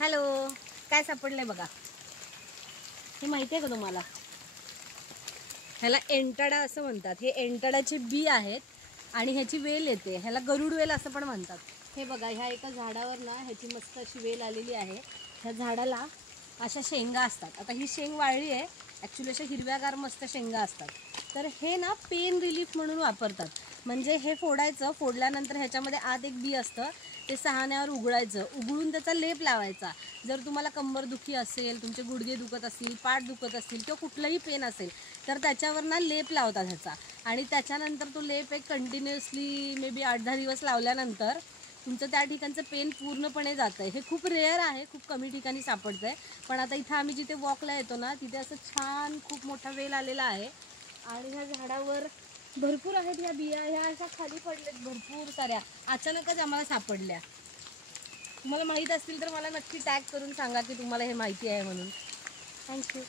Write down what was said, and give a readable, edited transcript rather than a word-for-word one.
Hello, काय सापडलंय बघा. हे माहिती आहे का तुम्हाला? ह्याला एंटाडा असं म्हणतात. हे एंटाडाचे बी आहेत आणि ह्याची वेल येते. ह्याला गरुड वेल असं पण म्हणतात. हे बघा, ह्या एका झाडावर ना ह्याची मस्त अशी वेल आलेली आहे. ह्या झाडाला अशा शेंगा असतात. आता ही शेंग वाळली आहे. ॲक्च्युली अशा हिरव्यागार मस्त शेंगा असतात. तर हे ना पेन रिलीफ म्हणून वापरतात. म्हणजे हे फोडायचं, फोडल्यानंतर ह्याच्यामध्ये आत एक बी असतं. ते सहाण्यावर उघडायचं, उघडून त्याचा लेप लावायचा. जर तुम्हाला कंबरदुखी असेल, तुमचे गुडघे दुखत असतील, पाठ दुखत असतील किंवा कुठलंही पेन असेल तर त्याच्यावर ना लेप लावतात ह्याचा. आणि त्याच्यानंतर तो लेप एक कंटिन्युअसली मे बी 8-10 दिवस लावल्यानंतर तुमचं त्या ठिकाणचं पेन पूर्णपणे जातं आहे. हे खूप रेअर आहे, खूप कमी ठिकाणी सापडतं आहे. पण आता इथं आम्ही जिथे वॉकला येतो ना तिथे असं छान खूप मोठा वेल आलेला आहे. आणि ह्या झाडावर भरपूर आहेत ह्या बिया. ह्या अशा खाली पडल्यात भरपूर साऱ्या, अचानकच आम्हाला सापडल्या. तुम्हाला माहीत असतील तर मला नक्की टॅग करून सांगा की तुम्हाला हे माहिती आहे म्हणून. थँक्यू.